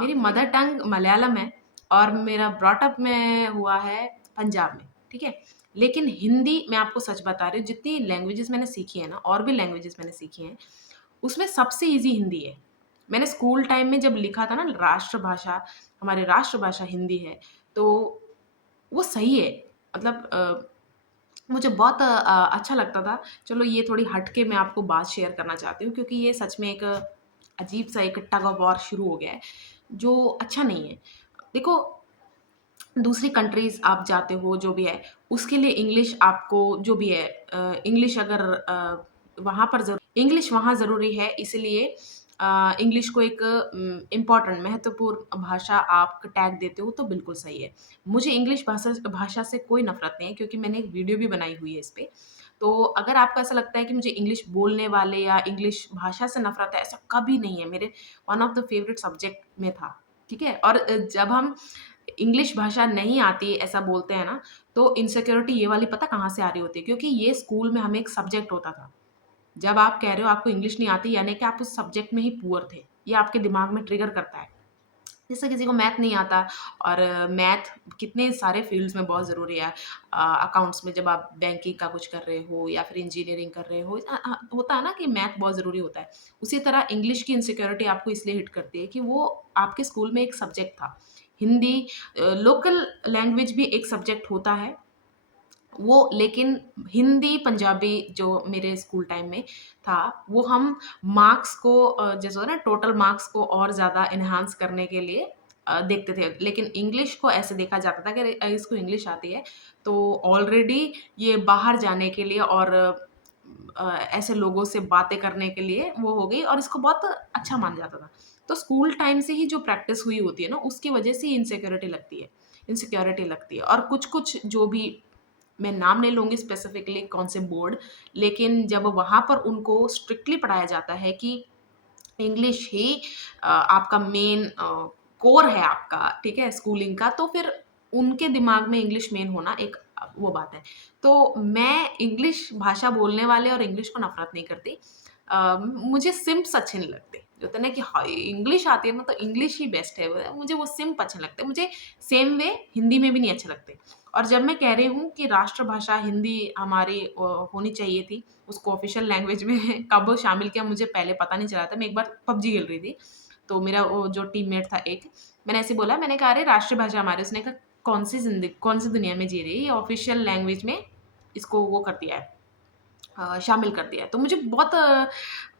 मेरी मदर टंग मलयालम है और मेरा ब्रॉट अप में हुआ है पंजाब में, ठीक है? लेकिन हिंदी, मैं आपको सच बता रही हूँ, जितनी लैंग्वेजेज़ मैंने सीखी है ना, और भी लैंग्वेजेज़ मैंने सीखी हैं, उसमें सबसे ईज़ी हिंदी है। मैंने स्कूल टाइम में जब लिखा था ना, राष्ट्रभाषा, हमारी राष्ट्रभाषा हिंदी है, तो वो सही है। मतलब मुझे बहुत अच्छा लगता था। चलो, ये थोड़ी हट के मैं आपको बात शेयर करना चाहती हूँ, क्योंकि ये सच में एक अजीब-सा एक टग ऑफ वॉर शुरू हो गया है, जो अच्छा नहीं है। देखो, दूसरी कंट्रीज़ आप जाते हो, जो भी है, उसके लिए इंग्लिश आपको जो भी है, इंग्लिश अगर वहाँ पर ज़रू इंग्लिश वहाँ ज़रूरी है, इसलिए इंग्लिश को एक इम्पोर्टेंट, महत्वपूर्ण भाषा आप टैग देते हो, तो बिल्कुल सही है। मुझे इंग्लिश भाषा भाषा से कोई नफ़रत नहीं है, क्योंकि मैंने एक वीडियो भी बनाई हुई है इस पे। तो अगर आपको ऐसा लगता है कि मुझे इंग्लिश बोलने वाले या इंग्लिश भाषा से नफ़रत है, ऐसा कभी नहीं है। मेरे one of the favourite subject में था, ठीक है? और जब हम इंग्लिश भाषा नहीं आती ऐसा बोलते हैं ना, तो इनसिक्योरिटी ये वाली पता कहाँ से आ रही होती है? क्योंकि ये स्कूल में हमें एक सब्जेक्ट होता था। जब आप कह रहे हो आपको इंग्लिश नहीं आती, यानी कि आप उस सब्जेक्ट में ही पुअर थे। ये आपके दिमाग में ट्रिगर करता है। जैसे किसी को मैथ नहीं आता, और मैथ कितने सारे फ़ील्ड्स में बहुत ज़रूरी है। अकाउंट्स में जब आप बैंकिंग का कुछ कर रहे हो या फिर इंजीनियरिंग कर रहे हो, होता है ना कि मैथ बहुत ज़रूरी होता है। उसी तरह इंग्लिश की इनसिक्योरिटी आपको इसलिए हिट करती है कि वो आपके स्कूल में एक सब्जेक्ट था। हिंदी लोकल लैंग्वेज भी एक सब्जेक्ट होता है, वो लेकिन हिंदी, पंजाबी जो मेरे स्कूल टाइम में था, वो हम मार्क्स को जैसे होता है ना, टोटल मार्क्स को और ज़्यादा एनहांस करने के लिए देखते थे। लेकिन इंग्लिश को ऐसे देखा जाता था कि अरे इसको इंग्लिश आती है, तो ऑलरेडी ये बाहर जाने के लिए और ऐसे लोगों से बातें करने के लिए वो हो गई, और इसको बहुत अच्छा माना जाता था। तो स्कूल टाइम से ही जो प्रैक्टिस हुई होती है ना, उसकी वजह से इनसिक्योरिटी लगती है। और कुछ-कुछ जो भी, मैं नाम नहीं लूँगी स्पेसिफिकली कौन से बोर्ड, लेकिन जब वहाँ पर उनको स्ट्रिक्टली पढ़ाया जाता है कि इंग्लिश ही आपका मेन कोर है आपका, ठीक है, स्कूलिंग का, तो फिर उनके दिमाग में इंग्लिश मेन होना एक वो बात है। तो मैं इंग्लिश भाषा बोलने वाले और इंग्लिश को नफ़रत नहीं करती। मुझे सिम्प्स अच्छे नहीं लगते। जो होता है ना कि हाँ, इंग्लिश आती है ना, तो इंग्लिश ही बेस्ट है। मुझे वो सिम्प अच्छे लगते हैं। मुझे सेम वे हिंदी में भी नहीं अच्छे लगते। और जब मैं कह रही हूँ कि राष्ट्रभाषा हिंदी हमारी होनी चाहिए थी, उसको ऑफ़िशियल लैंग्वेज में कब शामिल किया मुझे पहले पता नहीं चला था। मैं एक बार पबजी खेल रही थी, तो मेरा वो जो टीममेट था एक, मैंने ऐसे बोला, मैंने कहा, "अरे! राष्ट्रभाषा हमारी।" उसने कहा, "कौन-सी दुनिया में जी रही है? ये ऑफ़िशियल लैंग्वेज में इसको वो कर दिया है, शामिल कर दिया है।" तो मुझे बहुत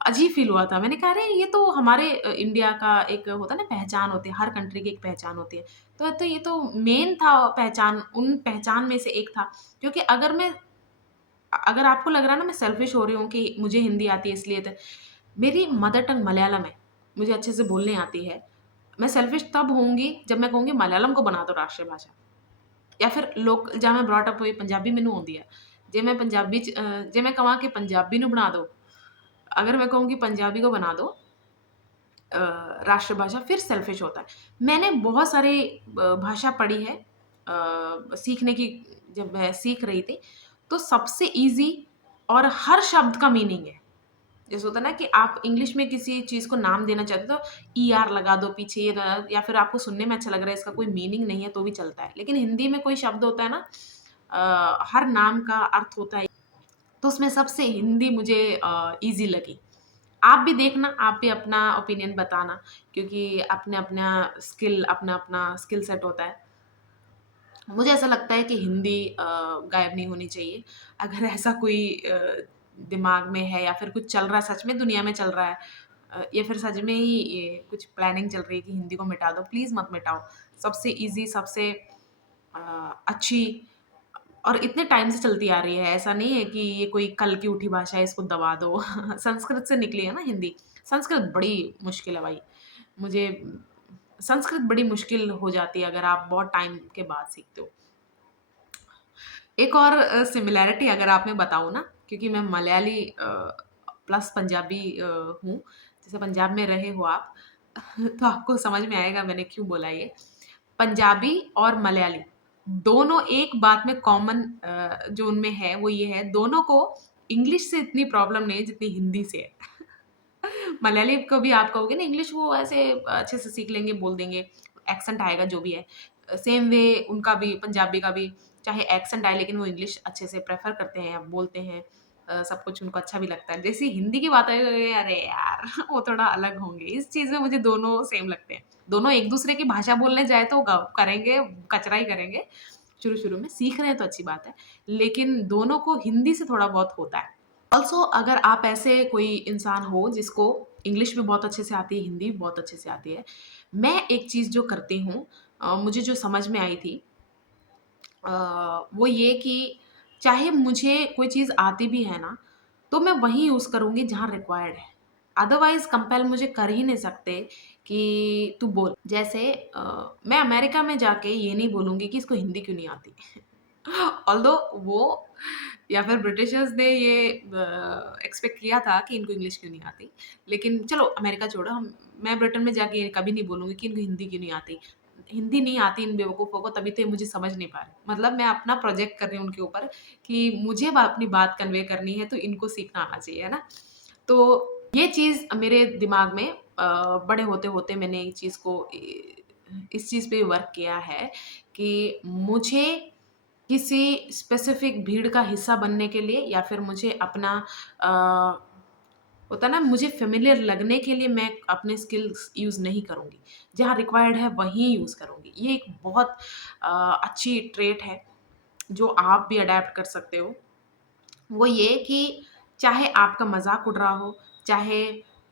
अजीब फ़ील हुआ था। मैंने कहा, "अरे! ये तो हमारे इंडिया का एक होता है ना, पहचान होती है, हर कंट्री की एक पहचान होती है। तो ये तो मेन था पहचान, उन पहचान में से एक था।" क्योंकि अगर आपको लग रहा है ना मैं सेल्फिश हो रही हूँ कि मुझे हिंदी आती है इसलिए, मेरी मदर टंग मलयालम है, मुझे अच्छे से बोलनी आती है। मैं सेल्फिश तब होऊँगी जब मैं कहूँगी मलयालम को बना दो राष्ट्रीय भाषा, या फिर लोग जहाँ मैं ब्रॉट अप हुई पंजाबी मैनू आउंदी है। जे मैं कहाँ कि पंजाबी नू बना दो, अगर मैं कहूँ कि पंजाबी को बना दो राष्ट्रभाषा, फिर सेल्फिश होता है। मैंने बहुत सारे भाषा पढ़ी है, सीखने की, जब मैं सीख रही थी, तो सबसे ईज़ी और हर शब्द का मीनिंग है। जैसे होता है ना कि आप इंग्लिश में किसी चीज़ को नाम देना चाहते हो, तो ईआर लगा दो पीछे, या फिर आपको सुनने में अच्छा लग रहा है, इसका कोई मीनिंग नहीं है, तो भी चलता है। लेकिन हिंदी में कोई शब्द होता है ना, हर नाम का अर्थ होता है, तो उसमें सबसे हिंदी मुझे ईज़ी लगी। आप भी देखना, आप भी अपना ओपिनियन बताना, क्योंकि अपना-अपना अपना-अपना स्किल सेट होता है। मुझे ऐसा लगता है कि हिंदी गायब नहीं होनी चाहिए। अगर ऐसा कोई दिमाग में है, या फिर कुछ चल रहा है, सच में दुनिया में चल रहा है, या फिर सच में ही ये कुछ प्लानिंग चल रही है कि हिंदी को मिटा दो, प्लीज़ मत मिटाओ। सबसे ईज़ी, सबसे अ, अच्छी, और इतने टाइम से चलती आ रही है, ऐसा नहीं है कि ये कोई कल की उठी भाषा है, इसको दबा दो। संस्कृत से निकली है ना हिंदी। संस्कृत बड़ी मुश्किल है भाई। मुझे संस्कृत बड़ी मुश्किल हो जाती है अगर आप बहुत टाइम के बाद सीखते हो। एक और सिमिलैरिटी अगर आप मैं बताऊँ ना, क्योंकि मैं मलयाली प्लस पंजाबी हूँ, जैसे पंजाब में रहे हो आप, तो आपको समझ में आएगा मैंने क्यों बोला ये। पंजाबी और मलयाली दोनों एक बात में कॉमन जो उनमें है वो ये है, दोनों को इंग्लिश से इतनी प्रॉब्लम नहीं है जितनी हिंदी से है। मलयाली को भी आप कहोगे ना इंग्लिश, वो ऐसे अच्छे से सीख लेंगे, बोल देंगे, एक्सेंट आएगा जो भी है। सेम वे उनका भी, पंजाबी का भी चाहे एक्सेंट आए लेकिन वो इंग्लिश अच्छे से प्रेफ़र करते हैं, बोलते हैं। सब कुछ उनको अच्छा भी लगता है। जैसे हिंदी की बात आई, अरे यार! वो थोड़ा अलग होंगे। इस चीज़ में मुझे दोनों सेम लगते हैं। दोनों एक-दूसरे की भाषा बोलने जाए तो ग करेंगे, कचरा ही करेंगे शुरू-शुरू में। सीख रहे हैं तो अच्छी बात है, लेकिन दोनों को हिंदी से थोड़ा बहुत होता है। ऑल्सो अगर आप ऐसे कोई इंसान हो जिसको इंग्लिश भी बहुत अच्छे से आती है, हिंदी भी बहुत अच्छे से आती है। मैं एक चीज़ जो करती हूँ, मुझे जो समझ में आई थी, अ, वो ये कि चाहे मुझे कोई चीज़ आती भी है ना, तो मैं वही यूज़ करूँगी जहाँ रिक्वायर्ड है। अदरवाइज़ कंपेल मुझे कर ही नहीं सकते कि तू बोल। जैसे मैं अमेरिका में जाके ये नहीं बोलूँगी कि इसको हिंदी क्यों नहीं आती। ऑल्दो वो या फिर ब्रिटिशर्स ने ये एक्सपेक्ट किया था कि इनको इंग्लिश क्यों नहीं आती। लेकिन चलो अमेरिका छोड़ो, हम मैं ब्रिटेन में जाके ये कभी नहीं बोलूँगी कि इनको हिंदी क्यों नहीं आती। हिंदी नहीं आती इन बेवकूफ़ों को, तभी तो ये मुझे समझ नहीं पा रहे। मतलब मैं अपना प्रोजेक्ट कर रही हूँ उनके ऊपर कि मुझे अपनी बात कन्वे करनी है तो इनको सीखना आना चाहिए, है ना? तो ये चीज़ मेरे दिमाग में बड़े होते-होते मैंने इस चीज़ पे वर्क किया है कि मुझे किसी स्पेसिफिक भीड़ का हिस्सा बनने के लिए या फिर मुझे अपना अ, होता है ना, मुझे फ़ेमिलियर लगने के लिए मैं अपने स्किल्स यूज़ नहीं करूँगी। जहाँ रिक्वायर्ड है वहीं यूज़ करूँगी। ये एक बहुत अच्छी ट्रेट है, जो आप भी अडैप्ट कर सकते हो। वो ये कि चाहे आपका मज़ाक उड़ रहा हो, चाहे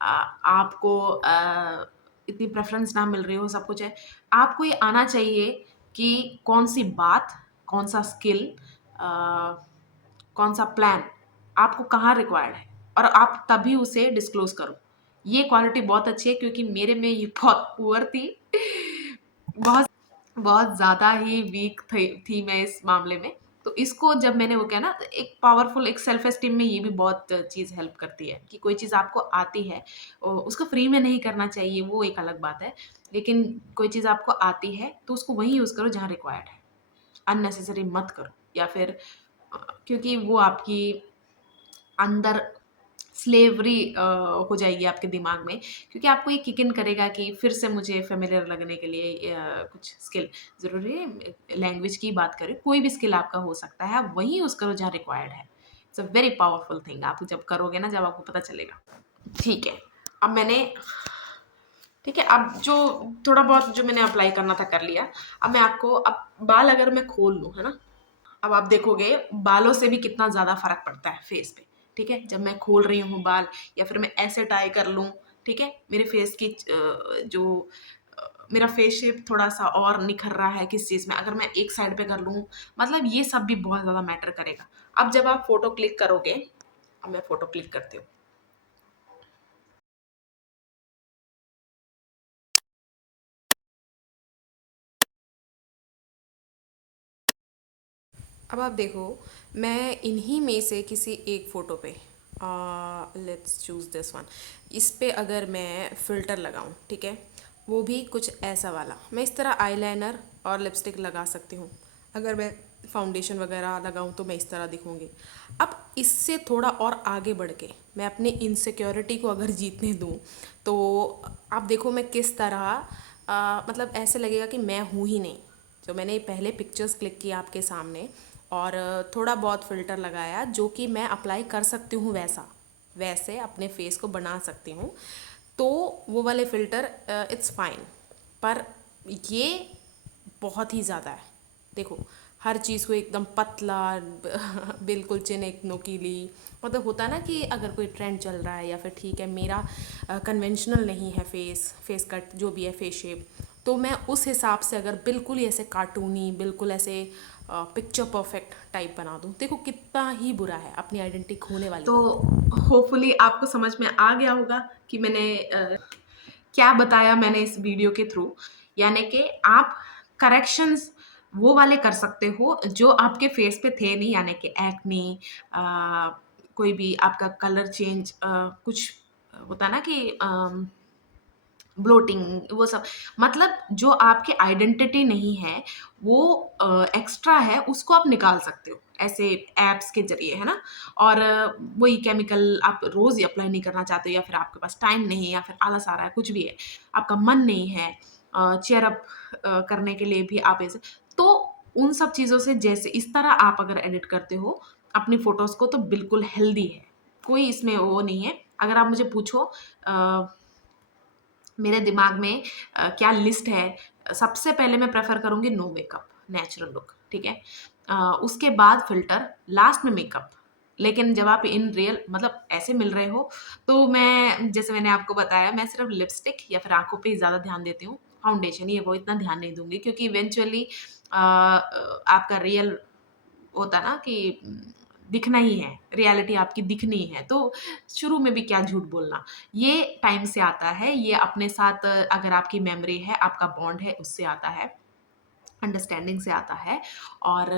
आपको इतनी प्रेफ़रेंस ना मिल रही हो, सब कुछ है। आपको ये आना चाहिए कि कौन-सी बात, कौन-सा स्किल, अ, कौन-सा प्लान आपको कहाँ रिक्वायर्ड है और आप तभी उसे डिस्क्लोज़ करो। ये क्वालिटी बहुत अच्छी है क्योंकि मेरे में ये बहुत पुअर थी। बहुत बहुत ज़्यादा ही वीक थी मैं इस मामले में। तो इसको जब मैंने वो किया ना, तो एक पावरफुल, एक सेल्फ एस्टीम में ये भी बहुत चीज़ हेल्प करती है कि कोई चीज़ आपको आती है, उसको फ्री में नहीं करना चाहिए, वो एक अलग बात है। लेकिन कोई चीज़ आपको आती है तो उसको वहीं यूज़ करो जहाँ रिक्वायर्ड है। अननेसेसरी मत करो, या फिर क्योंकि वो आपकी अंदर स्लेवरी हो जाएगी आपके दिमाग में, क्योंकि आपको ये किक इन करेगा कि फिर से मुझे फ़ेमिलियर लगने के लिए कुछ स्किल ज़रूरी है। लैंग्वेज की बात करें, कोई भी स्किल आपका हो सकता है, आप वहीं यूज़ करो जहाँ रिक्वायर्ड है। It's a very powerful thing, आप जब करोगे ना, जब आपको पता चलेगा। ठीक है, अब मैंने ठीक है, अब जो थोड़ा बहुत जो मैंने अप्लाई करना था कर लिया। अब मैं आपको, अब बाल अगर मैं खोल लूँ, है ना? अब आप देखोगे बालों से भी कितना ज़्यादा फ़र्क पड़ता है फेस पे, ठीक है? जब मैं खोल रही हूँ बाल या फिर मैं ऐसे टाई कर लूँ, ठीक है? मेरे फेस की मेरा फेस शेप थोड़ा-सा और निखर रहा है किस चीज़ में, अगर मैं एक साइड पे कर लूँ, मतलब ये सब भी बहुत ज़्यादा मैटर करेगा। अब जब आप फ़ोटो क्लिक करोगे, अब मैं फ़ोटो क्लिक करती हूँ। अब आप देखो, मैं इन्हीं में से किसी एक फ़ोटो पे, लेट्स चूज़ दिस वन, इस पे अगर मैं फ़िल्टर लगाऊं, ठीक है, वो भी कुछ ऐसा वाला, मैं इस तरह आईलाइनर और लिपस्टिक लगा सकती हूँ। अगर मैं फाउंडेशन वगैरह लगाऊं तो मैं इस तरह दिखूंगी। अब इससे थोड़ा और आगे बढ़ के मैं अपनी इनसिक्योरिटी को अगर जीतने दूं, तो आप देखो मैं किस तरह, मतलब ऐसे लगेगा कि मैं हूँ ही नहीं। तो मैंने पहले पिक्चर्स क्लिक की आपके सामने और थोड़ा बहुत फ़िल्टर लगाया जो कि मैं अप्लाई कर सकती हूँ, वैसा वैसे अपने फेस को बना सकती हूँ। तो वो वाले फ़िल्टर इट्स फाइन, पर ये बहुत ही ज़्यादा है। देखो, हर चीज़ को एकदम पतला, बिल्कुल चिन एक नोकीली, मतलब होता है ना कि अगर कोई ट्रेंड चल रहा है या फिर ठीक है मेरा कन्वेंशनल नहीं है फेस कट जो भी है, फेस शेप, तो मैं उस हिसाब से अगर बिल्कुल ही ऐसे कार्टूनी, बिल्कुल ऐसे पिक्चर परफेक्ट टाइप बना दूँ, देखो कितना ही बुरा है, अपनी आइडेंटिटी खोने वाली तो बात है। होपफुली आपको समझ में आ गया होगा कि मैंने क्या बताया मैंने इस वीडियो के थ्रू। यानी कि आप करेक्शंस वो वाले कर सकते हो जो आपके फेस पे थे नहीं, यानी कि एक्ने, कोई भी आपका कलर चेंज, कुछ होता है ना कि ब्लोटिंग वो सब, मतलब जो आपकी आइडेंटिटी नहीं है, वो एक्स्ट्रा है, उसको आप निकाल सकते हो ऐसे एप्स के ज़रिए, है ना? और वही केमिकल आप रोज़ अप्लाई नहीं करना चाहते हो, या फिर आपके पास टाइम नहीं है, या फिर आलस आ रहा है, कुछ भी है, आपका मन नहीं है चीयर अप करने के लिए भी आप ऐसे, तो उन सब चीज़ों से जैसे इस तरह आप अगर एडिट करते हो अपनी फ़ोटोज़ को, तो बिल्कुल हेल्दी है। कोई इसमें वो नहीं है। अगर आप मुझे पूछो मेरे दिमाग में क्या लिस्ट है, सबसे पहले मैं प्रेफ़र करूँगी नो मेकअप, नेचुरल लुक, ठीक है? उसके बाद फ़िल्टर, लास्ट में मेकअप। लेकिन जब आप इन रियल मतलब ऐसे मिल रहे हो, तो मैं जैसे मैंने आपको बताया, मैं सिर्फ़ लिपस्टिक या फिर आँखों पे ही ज़्यादा ध्यान देती हूँ। फाउंडेशन ये वो इतना ध्यान नहीं दूँगी, क्योंकि इवेंचुअली आपका रियल होता है ना कि दिखना ही है, रियलिटी आपकी दिखनी है, तो शुरू में भी क्या झूठ बोलना। ये टाइम से आता है, ये अपने साथ अगर आपकी मेमोरी है, आपका बॉन्ड है, उससे आता है, अंडरस्टैंडिंग से आता है। और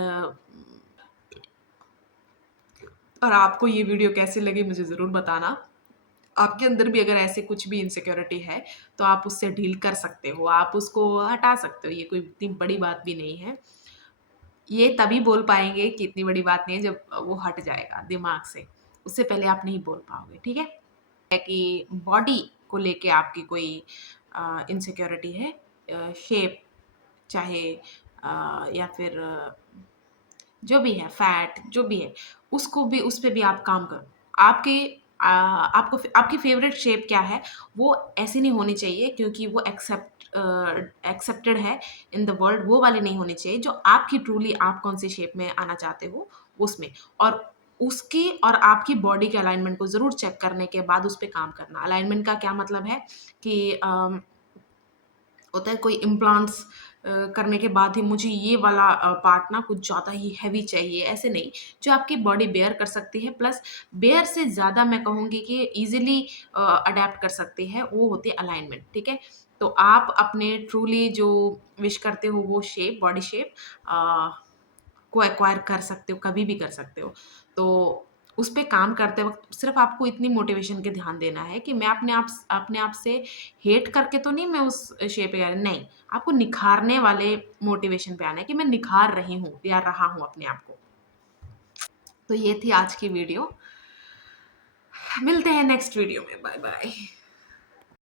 आपको ये वीडियो कैसी लगी मुझे ज़रूर बताना। आपके अंदर भी अगर ऐसे कुछ भी इनसिक्योरिटी है, तो आप उससे डील कर सकते हो, आप उसको हटा सकते हो, ये कोई इतनी बड़ी बात भी नहीं है। ये तभी बोल पाएँगे कि इतनी बड़ी बात नहीं है, जब वो हट जाएगा दिमाग से, उससे पहले आप नहीं बोल पाओगे, ठीक है? है कि बॉडी को लेके आपकी कोई इनसिक्योरिटी है, शेप चाहे या फिर जो भी है, फैट जो भी है, उसको भी, उस पे भी आप काम करो। आपके आपको आपकी फ़ेवरेट शेप क्या है, वो ऐसी नहीं होनी चाहिए, क्योंकि वो एक्सेप्टेड है इन द वर्ल्ड, वो वाली नहीं होनी चाहिए, जो आपकी ट्रूली आप कौन-सी शेप में आना चाहते हो, उसमें। और उसकी और आपकी बॉडी के अलाइनमेंट को ज़रूर चेक करने के बाद उस पे काम करना। अलाइनमेंट का क्या मतलब है कि होता है कोई इम्प्लांट्स करने के बाद ही मुझे ये वाला पार्ट ना कुछ ज़्यादा ही हैवी चाहिए, ऐसे नहीं। जो आपकी बॉडी बेयर कर सकती है, प्लस बेयर से ज़्यादा मैं कहूँगी कि ईज़िली अडैप्ट कर सकती है, वो होती है अलाइनमेंट, ठीक है? तो आप अपने ट्रूली जो विश करते हो वो शेप, बॉडी शेप अ, को एक्वायर कर सकते हो, कभी भी कर सकते हो। तो उस पे काम करते वक़्त सिर्फ़ आपको इतनी मोटिवेशन के ध्यान देना है कि मैं अपने आप से हेट करके तो नहीं मैं उस शेप पे नहीं, आपको निखारने वाले मोटिवेशन पे आना है कि मैं निखार रही हूँ या रहा हूँ अपने आप को। तो ये थी आज की वीडियो। मिलते हैं नेक्स्ट वीडियो में। Bye bye.